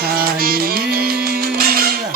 Hallelujah.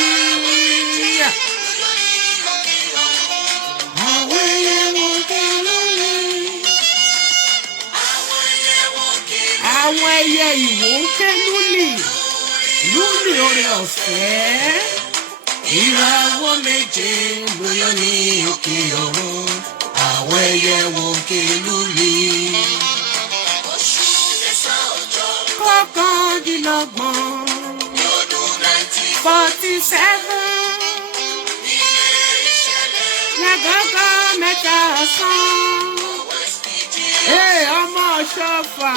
Hallelujah. Àwọn ẹyẹ ìwò ń ké lúlì lúlì oore ọ̀fẹ́. Ìràwọ̀ méje lóyọ ní òkè ọ̀run. Àwọn ẹyẹ wò ń ké lúlì. Oṣù mẹ́sàn-án ọjọ́ kọkàndínlọ́gbọ̀n. 47 lágogo mẹ́ta ọ̀sán. Ọmọ Ọ̀ṣọ́fà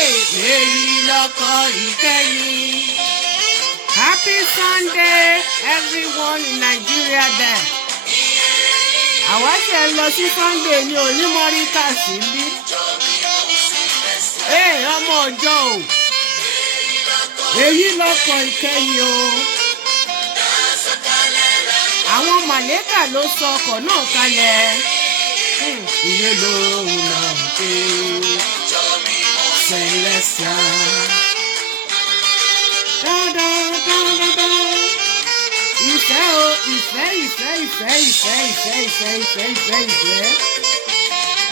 èyí lọ́kọ̀ ìkẹyìn. Happy Sunday everyone in Nigeria there. Àwa ṣe lọ sí Sunday ní onímọ̀ríkà síbí. Ọmọ ọjọ́ o. Èyí lọ́kọ̀ ìkẹyìn o. Àwọn màlẹ́kà ló sọ ọkọ̀ náà kalẹ̀. Iye lòun náà ń pè Celestial. Ìfẹ́ o, ìfẹ́.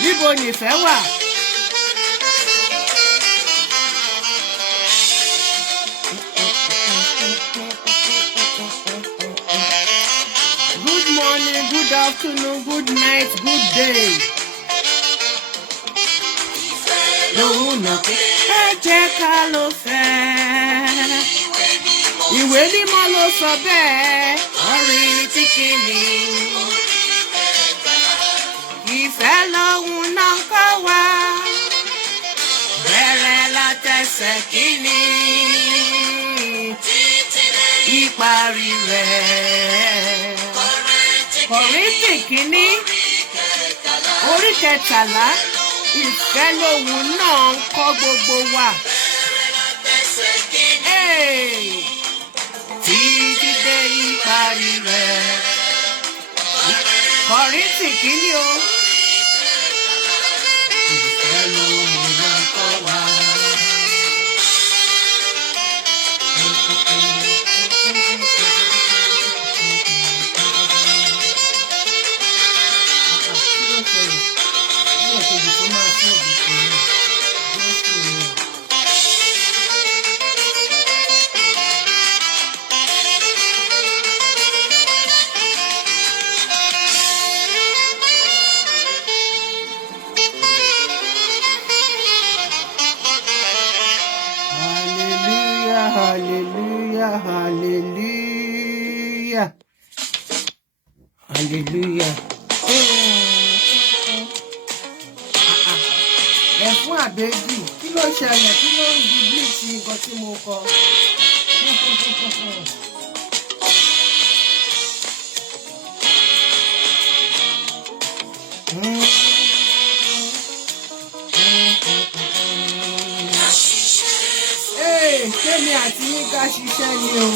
Níbo ni ìfẹ́ wà? Good morning, good afternoon, good night, good day. Lòun náà pé ẹ jẹ́ ká ló fẹ́. Ìwé mímọ́ ló sọ bẹ́ẹ̀. Orin tí kìíní. Ìfẹ́ lòun náà kọ́ wa. Bẹ̀rẹ̀ látẹsẹ̀ kìíní. Ìparí rẹ̀. Kọ̀ríńtì kìíní. Orí kẹtàlá. Ìfẹ́ lòun náà ń kọ́ gbogbo wa. Títí dé ìparí rẹ̀. Kọ̀ríńtì kìíní o. Ìfẹ́ lòun náà ń kọ́ wa. Hallelujah, hallelujah, hallelujah. Ẹ̀fún àbẹ́jì, kí ló ṣẹlẹ̀? Kí ló ń di bíìtì nǹkan tí mo kọ? Kémi àti yín ká ṣiṣẹ́ ni o.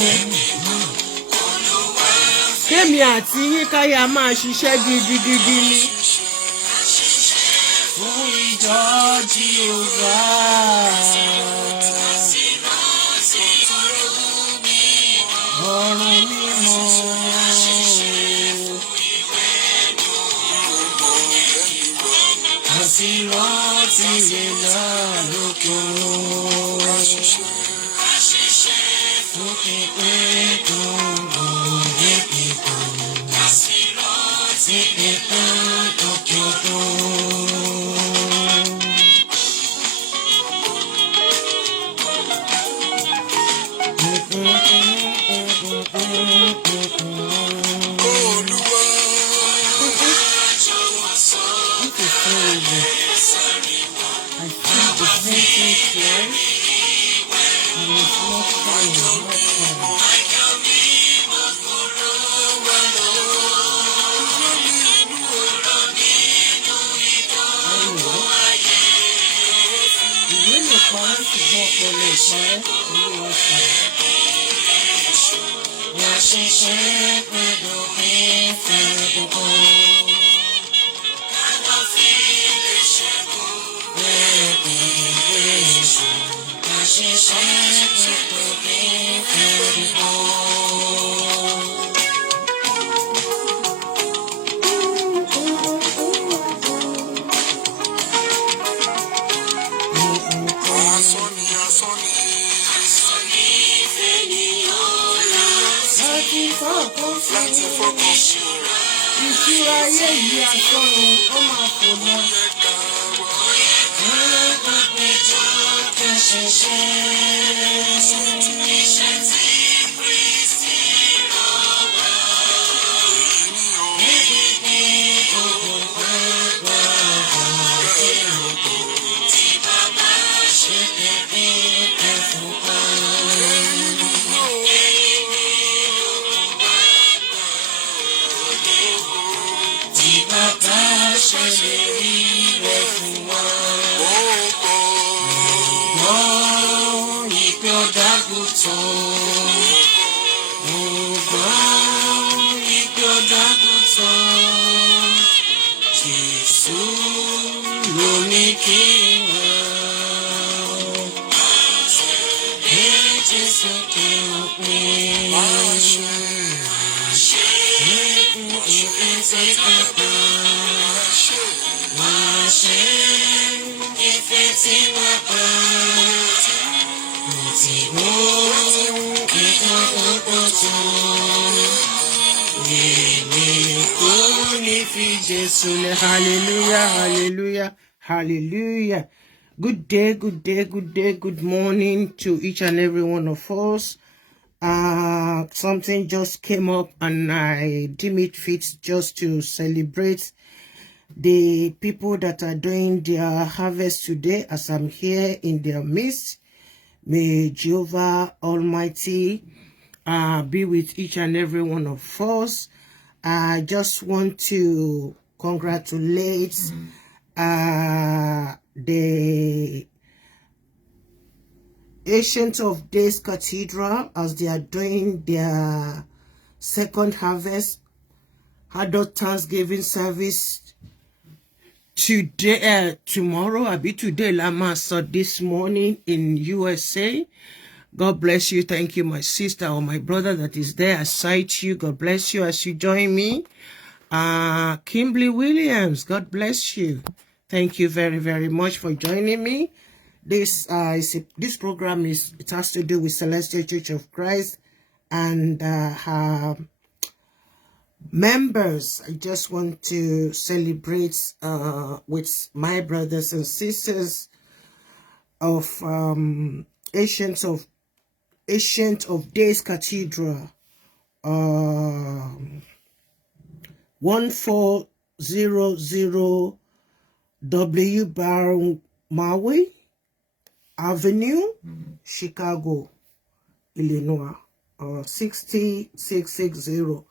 Kémi àti yín ká yá máa ṣiṣẹ́ gidigidi ni. Fún ìjọ Jèhófà. Ọ̀run mímọ́. rántí mi lálùkò. Àṣìṣe fún pípẹ́ gbogbo èkìkò. Láti rántí pípẹ́ lókòókò. Hallelujah, hallelujah, hallelujah. Good day, good day, good day, good morning to each and every one of us. Something just came up and I deem it fit just to celebrate the people that are doing their harvest today as I'm here in their midst. May Jehovah Almighty be with each and every one of us. I just want to congratulate the Ancient of Days Cathedral as they are doing their second harvest adult Thanksgiving service today, tomorrow, I'll be today, Lama, so this morning in USA. God bless you. Thank you, my sister or my brother that is there. I cite you. God bless you as you join me. Kimberly Williams, God bless you. Thank you very, very much for joining me. This program it has to do with Celestial Church of Christ and her members. I just want to celebrate with my brothers and sisters of Ancient of Days Cathedral, 1400 W. Barrow Maui Avenue, Chicago, Illinois, 60660.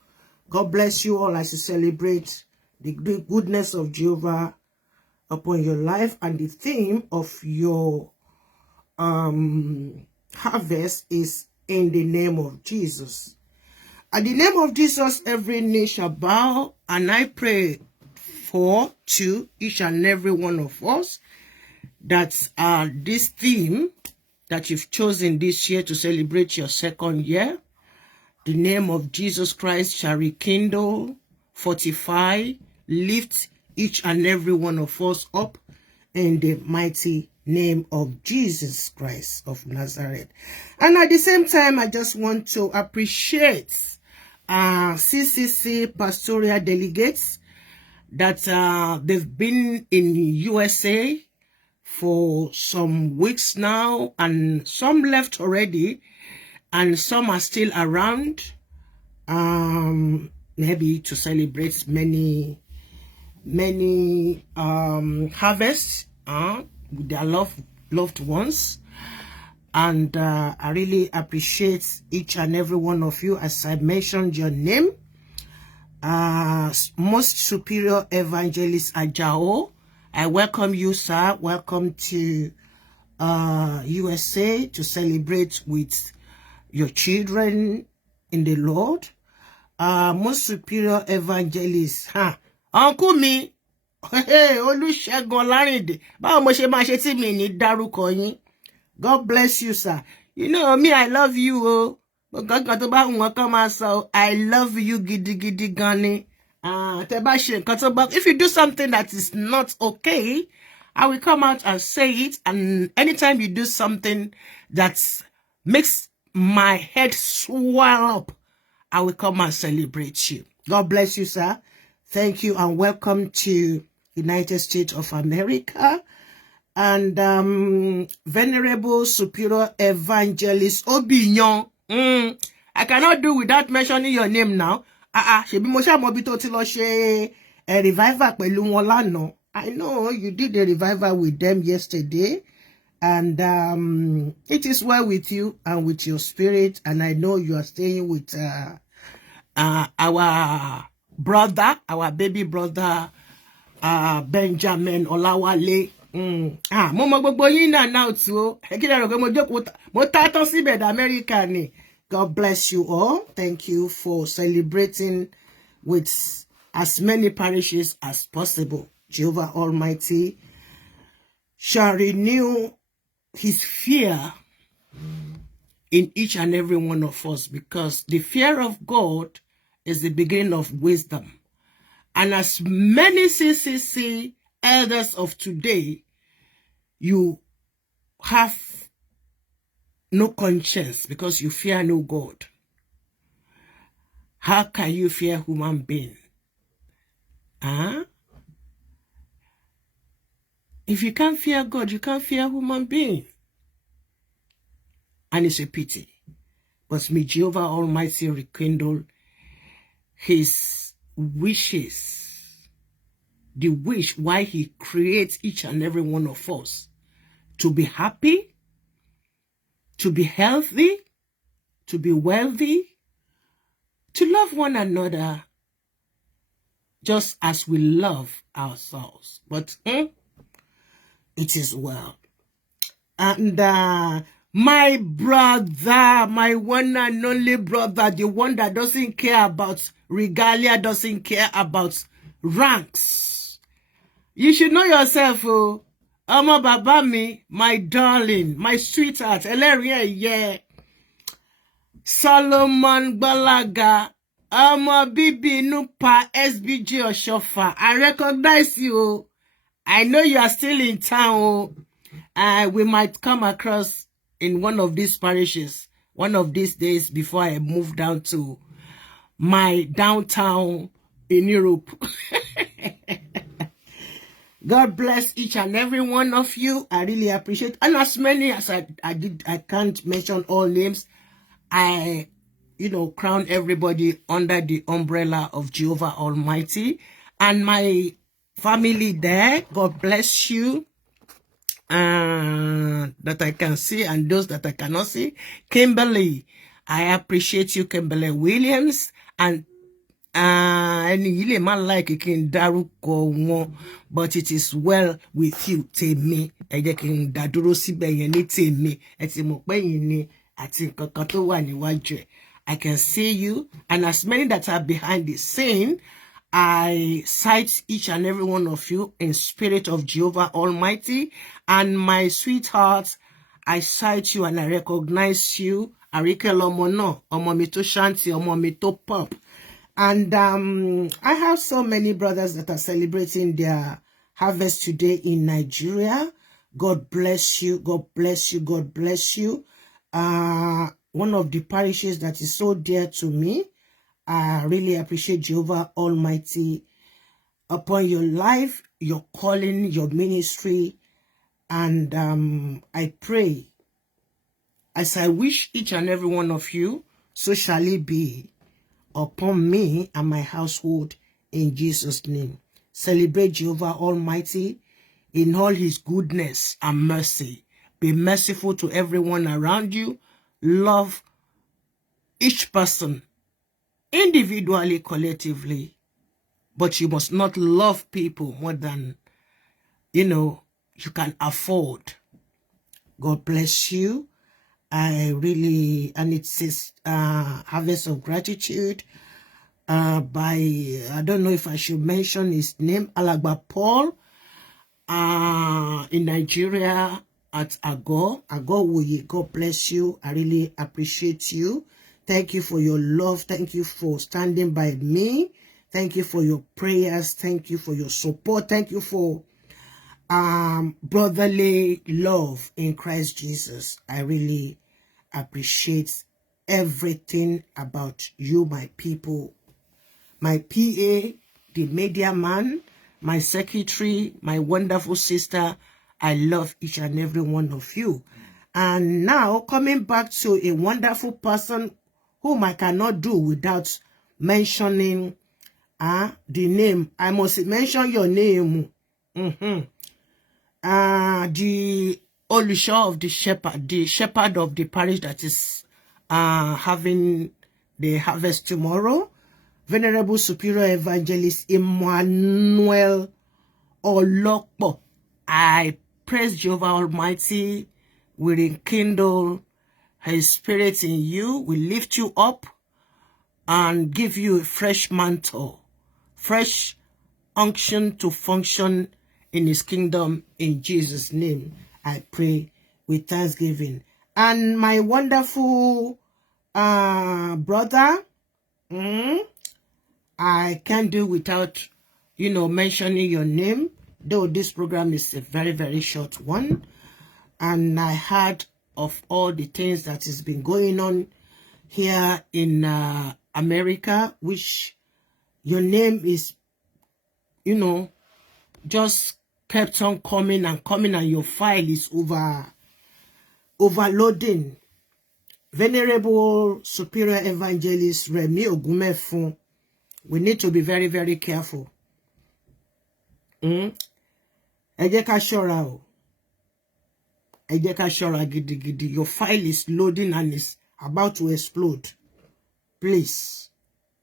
God bless you all as you celebrate the goodness of Jehovah upon your life, and the theme of your harvest is in the name of Jesus. At the name of Jesus, every knee shall bow, and I pray to each and every one of us that this theme that you've chosen this year to celebrate your second year, the name of Jesus Christ shall rekindle, fortify, lift each and every one of us up in the mighty name of Jesus Christ of Nazareth. And at the same time, I just want to appreciate CCC pastoral delegates that they've been in USA for some weeks now, and some left already, and some are still around, maybe to celebrate many harvests with their loved ones. And I really appreciate each and every one of you. As I mentioned your name, Most Superior Evangelist Ajao, I welcome you, sir. Welcome to USA to celebrate with your children in the Lord. Most Superior Evangelist, Uncle me, Olúṣẹ́gun Ọlárìndé, báwo mo ṣe máa ṣe tí mi ní dárúkọ yín. God bless you, sir. You know me, I love you, oh. I love you, gidi gani. If you do something that is not okay, I will come out and say it. And anytime you do something that makes my head swell up, I will come and celebrate you. God bless you, sir. Thank you and welcome to United States of America. And Venerable Superior Evangelist Obinyon. I cannot do without mentioning your name now. Ṣebí mo ṣá mọ bí tó ti lọ ṣe revival pẹ̀lú wọn lánàá. I know you did a revival with them yesterday. And it is well with you and with your spirit. And I know you are staying with our brother, our baby brother, Benjamin Olawale. Mo mọ gbogbo yín náà now too. Mo tatọ́ síbẹ̀ dá America ni. God bless you all. Thank you for celebrating with as many parishes as possible. Jehovah Almighty shall renew his fear in each and every one of us, because the fear of God is the beginning of wisdom. And as many CCC elders of today, you have no conscience because you fear no God. How can you fear human being? If you can't fear God, you can't fear human being. And it's a pity. But may Jehovah Almighty rekindle his wishes, the wish why he creates each and every one of us to be happy, to be healthy, to be wealthy, to love one another just as we love ourselves. But it is well. And my brother, my one and only brother, the one that doesn't care about regalia, doesn't care about ranks. You should know yourself, oh. Ọmọ bàbá mi, my darling, my sweetheart, ẹlẹ́rìí ẹ̀yẹ, Solomon Gbọ́lága, ọmọ bíbí inú pa SBG OSCHOFFA. I recognize you. I know you are still in town. We might come across in one of these parishes one of these days before I move down to my downtown in Europe. God bless each and every one of you. I really appreciate, and as many as I can't mention all names. I, crown everybody under the umbrella of Jehovah Almighty and my family there. God bless you. That I can see and those that I cannot see. Kimberly, I appreciate you, Kimberly Williams, and you may like it in Daruko, but it is well with you, Temi. I can see you, and as many that are behind the scene, I cite each and every one of you in spirit of Jehovah Almighty, and my sweetheart, I cite you and I recognize you. Arike Lomono, Omomito Shanti, Omomito Pop. And I have so many brothers that are celebrating their harvest today in Nigeria. God bless you. God bless you. God bless you. One of the parishes that is so dear to me. I really appreciate Jehovah Almighty upon your life, your calling, your ministry. And I pray, as I wish each and every one of you, so shall it be upon me and my household in Jesus' name. Celebrate Jehovah Almighty in all his goodness and mercy. Be merciful to everyone around you. Love each person individually, collectively. But you must not love people more than, you can afford. God bless you. And it says Harvest of Gratitude by, I don't know if I should mention his name, ÄYIN Paul, in Nigeria at ÄGBÀ. God bless you. I really appreciate you. Thank you for your love. Thank you for standing by me. Thank you for your prayers. Thank you for your support. Thank you for brotherly love in Christ Jesus. I really appreciate everything about you, my people. My PA, the media man, my secretary, my wonderful sister. I love each and every one of you. And now, coming back to a wonderful person whom I cannot do without mentioning the name. I must mention your name. The Olusha of the shepherd of the parish that is having the harvest tomorrow. Venerable Superior Evangelist Emmanuel Olokpo. I praise Jehovah Almighty. We rekindle his spirit in you. We lift you up and give you a fresh mantle, fresh unction to function in his kingdom. In Jesus' name, I pray with thanksgiving. And my wonderful brother, I can't do without, mentioning your name, though this program is a very, very short one. And I heard of all the things that has been going on here in America, which your name is, just kept on coming and coming, and your file is overloading. Venerable Superior Evangelist Remi Ogumefun, we need to be very, very careful. Ẹ jẹ́ ká ṣọ́ra o. Ẹ jẹ́ ká ṣọ́ra gidigidi. Your file is loading and is about to explode. Please,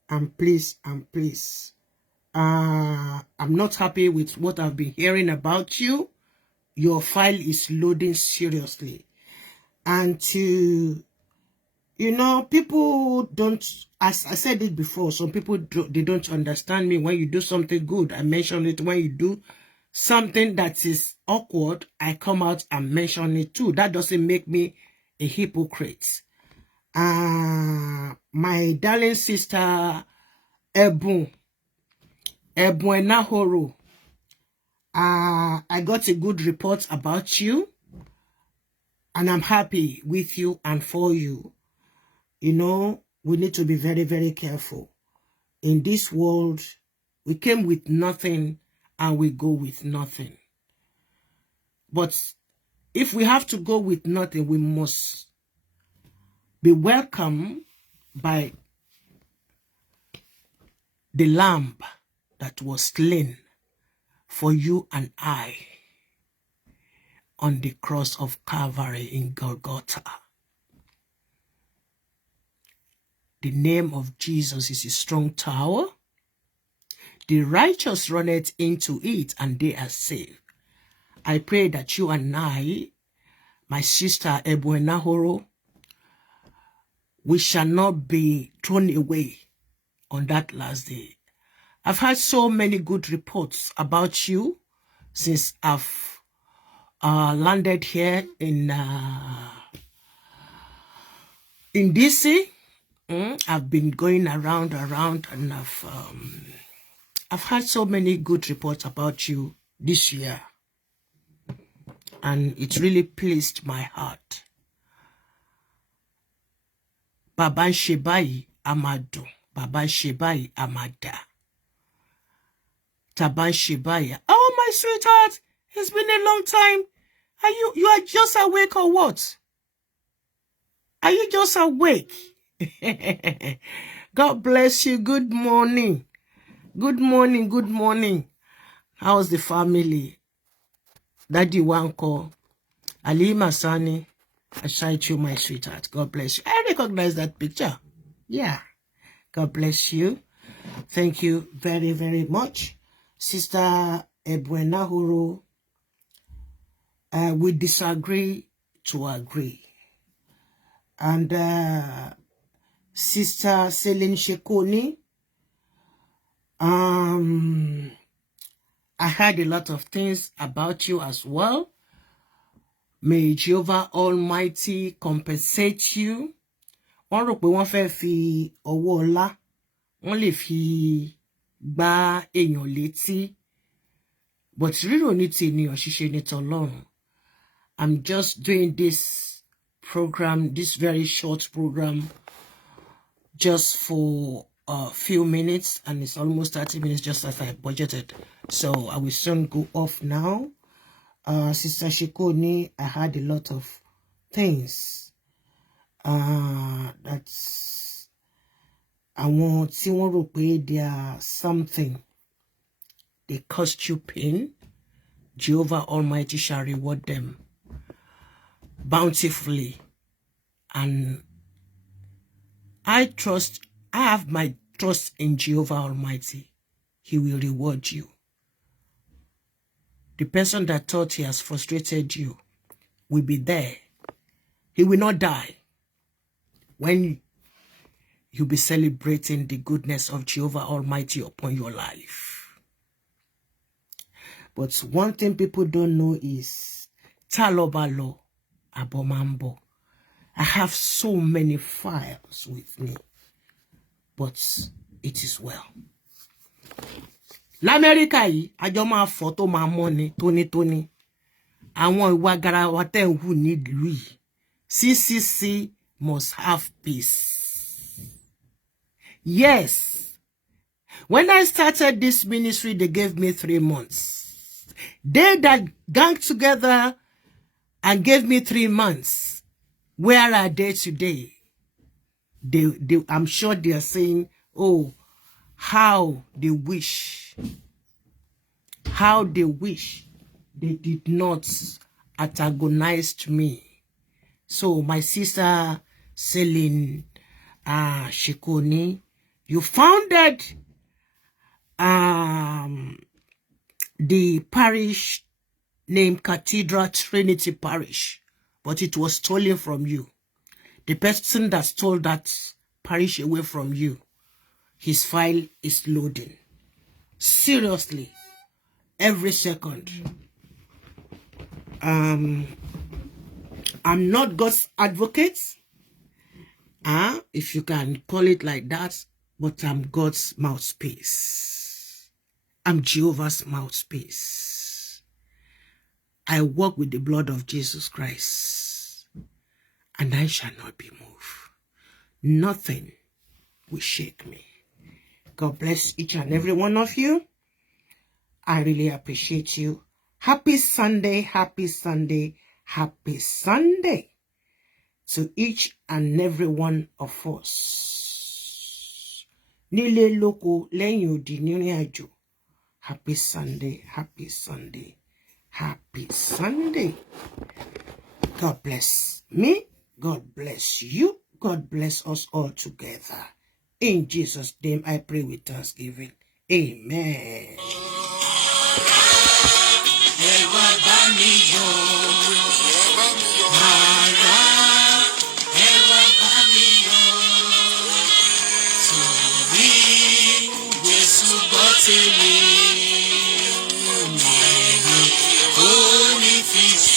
and please, and please. I'm not happy with what I've been hearing about you. Your file is loading seriously. And to, people don't, as I said it before, some people, they don't understand me. When you do something good, I mention it. When you do something that is awkward, I come out and mention it too. That doesn't make me a hypocrite. My darling sister, Ebwenahoro, I got a good report about you, and I'm happy with you and for you. We need to be very, very careful. In this world, we came with nothing and we go with nothing. But if we have to go with nothing, we must be welcomed by the lamb that was slain for you and I on the cross of Calvary in Golgotha. The name of Jesus is a strong tower. The righteous runneth into it and they are saved. I pray that you and I, my sister Ebwenahoro, we shall not be thrown away on that last day. I've had so many good reports about you since I've landed here in DC. I've been going around and I've had so many good reports about you, this year. And it really pleased my heart. Baba ń ṣe báyìí, a máa dùn. Baba ń ṣe báyìí, a máa dà. Tàbá ń ṣe báyìí. Oh, my sweetheart, it's been a long time. You are just awake or what? Are you just awake? God bless you. Good morning. Good morning. Good morning. How's the family? Daddy Wanko, Ali Masani, I cite you, my sweetheart. God bless you. I recognize that picture. Yeah. God bless you. Thank you very, very much. Sister Ebwenahuru, we disagree to agree. And Sister Celine Shekoni, I heard a lot of things about you as well. May Jehovah Almighty compensate you. Wọ́n rò pé wọ́n fẹ́ fi ọwọ́ ọlá, wọ́n lè fi gbá èèyàn létí. But rírò ní ti ènìyàn, ṣíṣe ní t'Ọlọ́run. I'm just doing this program, this very short program, just for a few minutes, and it's almost 30 minutes just as I budgeted. So I will soon go off now. Sister Shikoni, I had a lot of things. That's I want tí wọ́n rò pé they are something. They cost you pain. Jehovah Almighty shall reward them bountifully. And I have my trust in Jehovah Almighty. He will reward you. The person that thought he has frustrated you will be there. He will not die when you'll be celebrating the goodness of Jehovah Almighty upon your life. But one thing people don't know is Talobalo Abomambo. I have so many files with me, but it is well. L'Amẹ́ríkà yìí, àjọ máa fọ́ tó máa mọ́ ni tónítóní. Àwọn ìwà garawa tẹ́ ń hù nílùú yìí. CCC must have peace. Yes. When I started this ministry, they gave me 3 months. They that gang together and gave me 3 months. Where are they today? I'm sure they are saying, oh, how they wish they did not antagonize me. So my sister Celine Shikoni, you founded the parish named Cathedral Trinity Parish, but it was stolen from you. The person that stole that parish away from you, his file is loading. Seriously, every second. I'm not God's advocate, if you can call it like that, but I'm God's mouthpiece. I'm Jehovah's mouthpiece. I walk with the blood of Jesus Christ, and I shall not be moved. Nothing will shake me. God bless each and every one of you. I really appreciate you. Happy Sunday, happy Sunday, happy Sunday to each and every one of us. Nílé lóko lẹ́yìn odi nírìn àjò. Happy Sunday, happy Sunday, happy Sunday. God bless me. God bless you. God bless us all together. In Jesus' name, I pray with thanksgiving. Amen.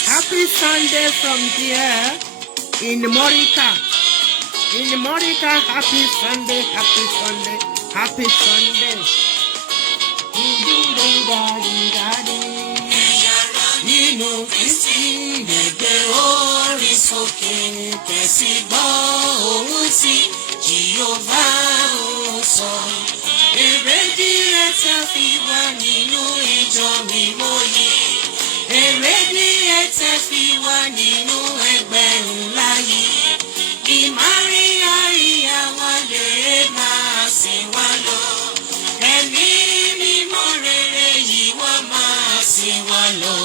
Happy Sunday from here in Morica. In Morica, happy Sunday, happy Sunday, happy Sunday. sì gbọ́ ohùn tí Jèhófà ń sọ. Èrèdí rẹ̀ tẹ́ fi wà nínú ìjọ mímọ́ yìí. Èrèdí rẹ̀ tẹ́ fi wà nínú ẹgbẹ́ ńlá yìí. Ìmáríyá ìyá wa lè máa sìn wá lọ. Ẹ̀mí mímọ́ rere yìí wá máa sìn wá lọ.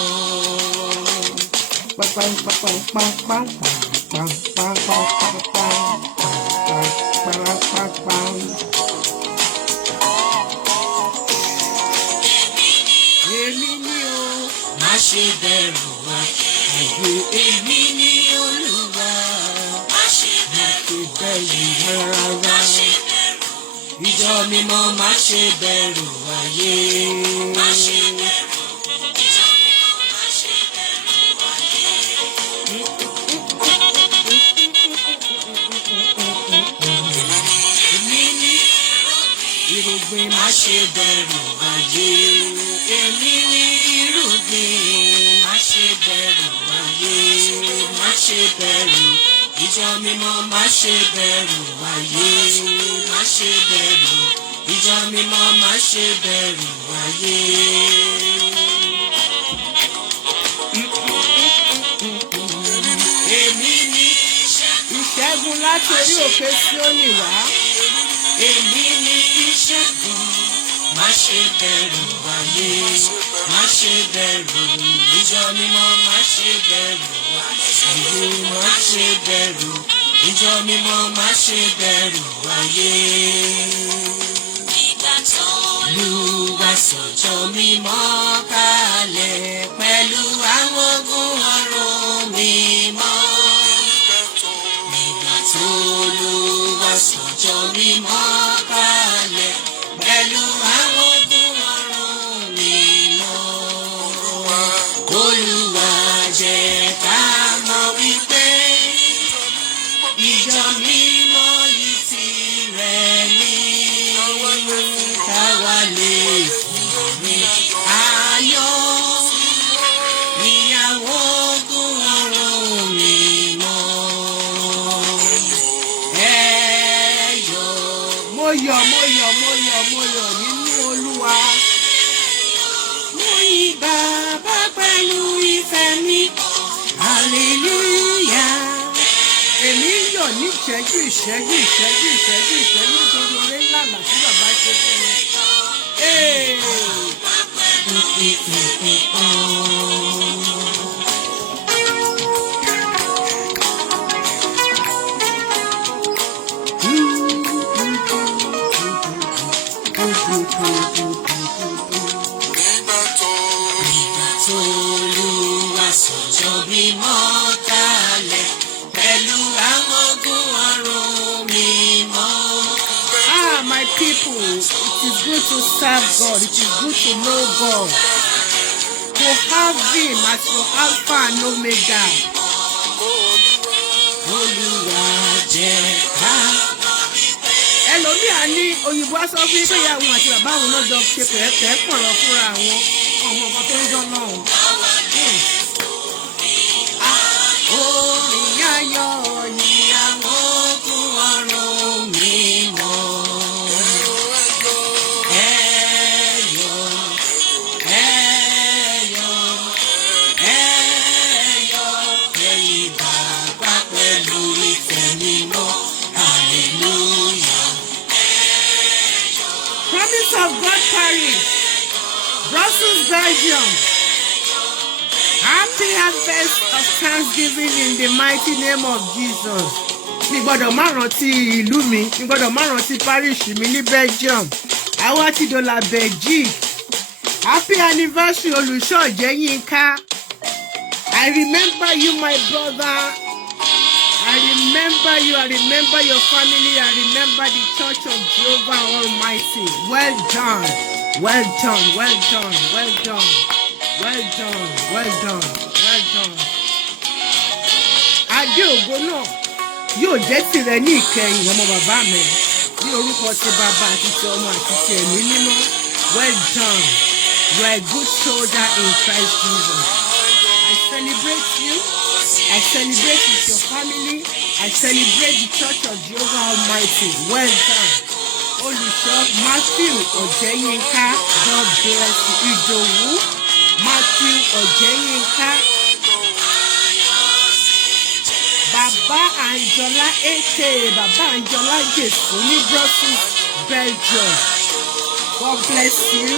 Èmi ni o, má ṣe bẹ̀rù wá. Èmi ni Olúwa, má ṣe bẹ̀rù rárá. Ìjọ mímọ́ má ṣe bẹ̀rù ayé. Má ṣe bẹ̀rù, ìjọ mímọ́ má ṣe bẹ̀rù ayé. Èmi ni irúgbìn, má ṣe bẹ̀rù ayé. Èmi ni irúgbìn, má ṣe bẹ̀rù ayé. Má ṣe bẹ̀rù, ìjọ mímọ́ má ṣe bẹ̀rù ayé. Má ṣe bẹ̀rù, ìjọ mímọ́ má ṣe bẹ̀rù ayé. Èmi ni ìṣẹ́gun láti orí òkè Síónì wá. Èmi ni ìṣẹ́gun, má ṣe bẹ̀rù ayé. Má ṣe bẹ̀rù, ìjọ mímọ́ má ṣe bẹ̀rù ayé. Má ṣe bẹ̀rù, ìjọ mímọ́ má ṣe bẹ̀rù ayé. Nígbà tó Olúwa sọ̀jọ́ mímọ́ kalẹ̀ pẹ̀lú àwọn ogun ọ̀run mímọ́. Nígbà tó Olúwa sọ̀jọ́ mímọ́ kalẹ̀ pẹ̀lú àwọn ogun ọ̀run mímọ́. Olúwa jẹ́ ká mọ̀ wípé ìjọ mímọ́ yìí tirẹ̀ ni. Káwa lè fi ayọ̀ níyàwó ogun ọ̀run mímọ́. Ẹ yọ̀. Mo yọ̀ nínú Olúwa. Mo yìn Bàbá pẹ̀lú ìfẹ́ mi. Hallelujah. Èmi ń yọ̀ ní ìṣẹ́jú nítorí oore ńlá tí bàbá ṣe fún mi. Nígbà tó Olúwa sọ̀jọ́ mímọ́ kalẹ̀ pẹ̀lú àwọn ogun ọ̀run mímọ́. My people, it is good to serve God. It is good to know God. To have Him as your Alpha and Omega. Olúwa jẹ́ ká. Ẹlòmíà ní òyìnbó aṣọ fún pé ìyá àwọn àti bàbá àwọn náà jọ ṣe pẹ̀ẹ́pẹ̀ẹ́ pọ̀rọ̀ fúnra àwọn ọmọ ọkọ tó ń jọ náà. Orin ayọ̀ ni àwọn ogun ọ̀run mímọ́. Of God Paris, Brussels, Belgium. Happy harvest of Thanksgiving in the mighty name of Jesus. Mi gbọ́dọ̀ má rántí ìlú mi, mi gbọ́dọ̀ má rántí parish mi ní Belgium. Àwa ti dọ̀là Belgique. Happy anniversary Olùṣọ́ Yínká. I remember you, my brother. I remember you, I remember your family, I remember the Church of Jehovah Almighty. Well done, well done, well done, well done, well done, well done, well done. Adé ògo náà yóò jẹ́ tìrẹ ní ìkẹyìn ọmọ bàbá mi. Ní orúkọ ti bàbá àti ti ọmọ àti ti ẹ̀mí mímọ́. Well done, you are a good soldier in Christ Jesus. I celebrate you. I celebrate with your family. I celebrate the Church of Jehovah Almighty. Well done. Olùṣọ́ Matthew Ọ̀jẹ́yínká, God bless you. Ìdòwú Matthew Ọ̀jẹ́yínká. Bàbá Àǹjọ́lá aka Bàbá Àǹjọ́lá Jésù ní Brussels, Belgium. God bless you.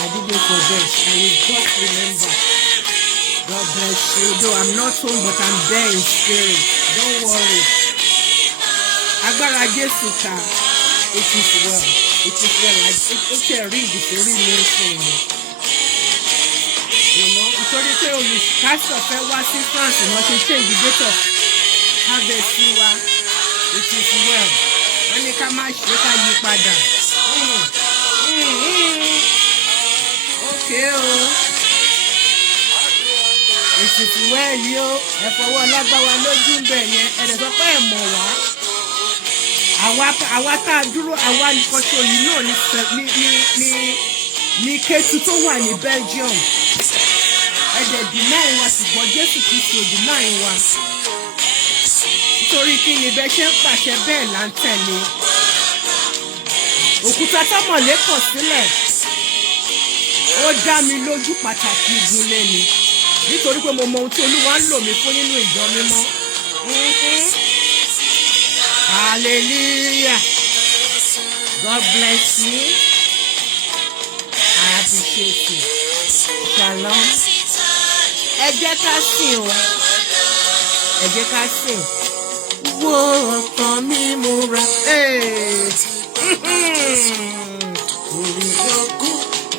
I didn't forget. I will just remember. God bless you. Though I'm not home, but I'm there in spirit. Don't worry. Agbára Jésù ká. It is well. It is well. It's a ring. It's a real nation. You know, nítorí pé olùkásọ̀ fẹ́ wá sí France, wọ́n ti change the date of harvest wa. It is well. Wọ́n ní ká má ṣe ká yí padà. Okay o. It is well yo. Ẹ fọwọ́ lágbára lójú ń bẹ̀ yẹn. Ẹ̀rẹ̀ sọ pé ẹ̀ mọ̀ wá. Àwa tá a dúró, àwa nìkan ṣe òyìn náà ní Kétu tó wà ní Belgium. Ẹ̀jẹ̀ deny wa ṣùgbọ́n Jésù Kristi ò deny wa. Nítorí kí ni bẹ́ẹ̀ ṣe ń pàṣẹ bẹ́ẹ̀ là ń tẹ̀lé. Òkúta tọ́mọ̀lé kọ̀ sílẹ̀. Ó dá mi lójú pàtàkì ìgúnlé ni. Nítorí pé mo mọ ohun tí Olúwa ń lò mí fún nínú ìjọ mímọ́. Hallelujah. God bless you. I appreciate you. Shalom. Ẹ jẹ́ ká sìn o. Ẹ jẹ́ ká sìn. Wo ọkàn mi múra. Orí òkú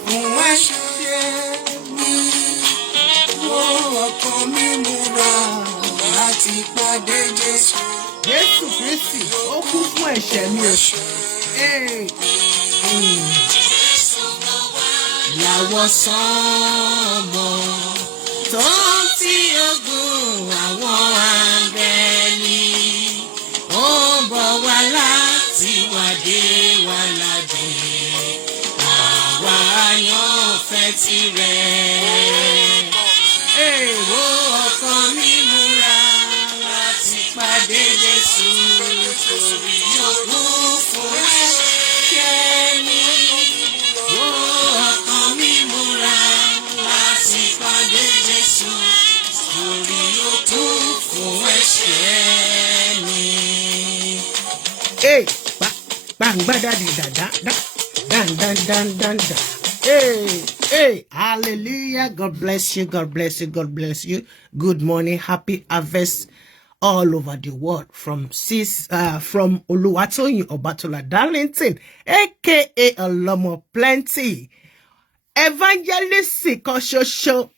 fún ẹ̀ṣẹ̀ mi. Wo ọkàn mi múra láti pàdé Jésù. Jésù Kristi ó kú fún ẹ̀ṣẹ̀ mi o. Ìyàwó sọ́mọ tó ń fi ogun àwọn áńgẹ́lì ó ń bọ̀ wá láti wádé wa ládùn. Àwa àyànfẹ́ tirẹ̀. Wo ọkàn mi múra láti pàdé Jésù torí yóò fún ẹ̀ṣẹ̀ mi. Wo ọkàn mi múra láti pàdé Jésù torí yóò fún ẹ̀ṣẹ̀ mi. Hey, hallelujah. God bless you. God bless you. God bless you. Good morning. Happy harvest all over the world from Oluwatoyin Obatola Darlington, aka Olomo Plenty. Evangelist kan ṣoṣo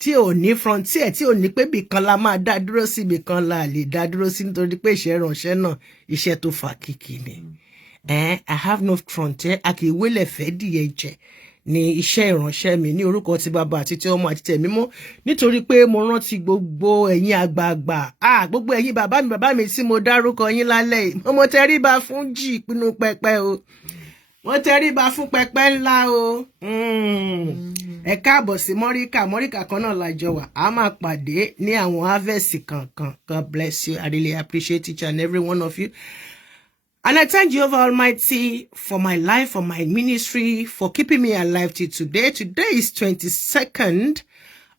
tí ò ní frontier, tí ò ní pé bìkan la máa dá dúró sí, bìkan la lè dá dúró sí nítorí pé iṣẹ́ ìránṣẹ́ náà iṣẹ́ tó fà kìkì ni. I have no frontier. A kì í wélẹ̀ fẹ́ dìyẹ jẹ ní iṣẹ́ ìránṣẹ́ mi ní orúkọ ti Bàbá àti ti Ọmọ àti tẹ̀mí mọ́, nítorí pé mo rántí gbogbo ẹ̀yin àgbààgbà, gbogbo ẹ̀yin bàbá mi tí mo dárúkọ yín lálẹ́ yìí. Mo tẹríba fún jì ìpinnu pẹpẹ o. Mo tẹríba fún pẹpẹ ńlá o. Ẹ káàbọ̀ sí Ríkà kan náà lájọ wà. A máa pàdé ní àwọn harvest kankan. God bless you. I really appreciate each and every one of you. And I thank Jehovah Almighty for my life, for my ministry, for keeping me alive till today. Today is 22nd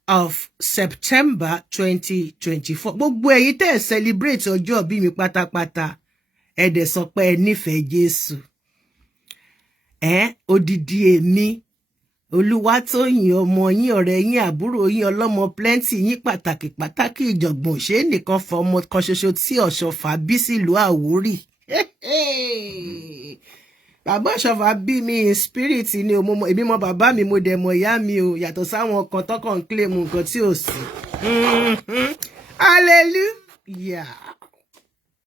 of September 2024. Gbogbo ẹ̀yin tẹ́ celebrate ọjọ́ bí mi pátápátá. Ẹ dẹ̀ sọ pé ẹ nífẹ̀ẹ́ Jésù. Odidi èmi, Olúwatóyìn ọmọ yín, ọ̀rẹ́ yín, àbúrò yín, Ọlọ́mọ Plenty yín, pàtàkì ìjọ̀gbọ̀n ṣe nìkan fọ ọmọ kan ṣoṣo tí Ọ̀ṣọ́fà bí sílùú Àwórì. Bàbá Ọ̀ṣọ́fà bí mi in spirit ni o, èmi mọ bàbá mi, mo dẹ̀ mọ ìyá mi o, yàtọ̀ sáwọn kan tọ́kàn ń claim nǹkan tí ò sí. Hallelujah.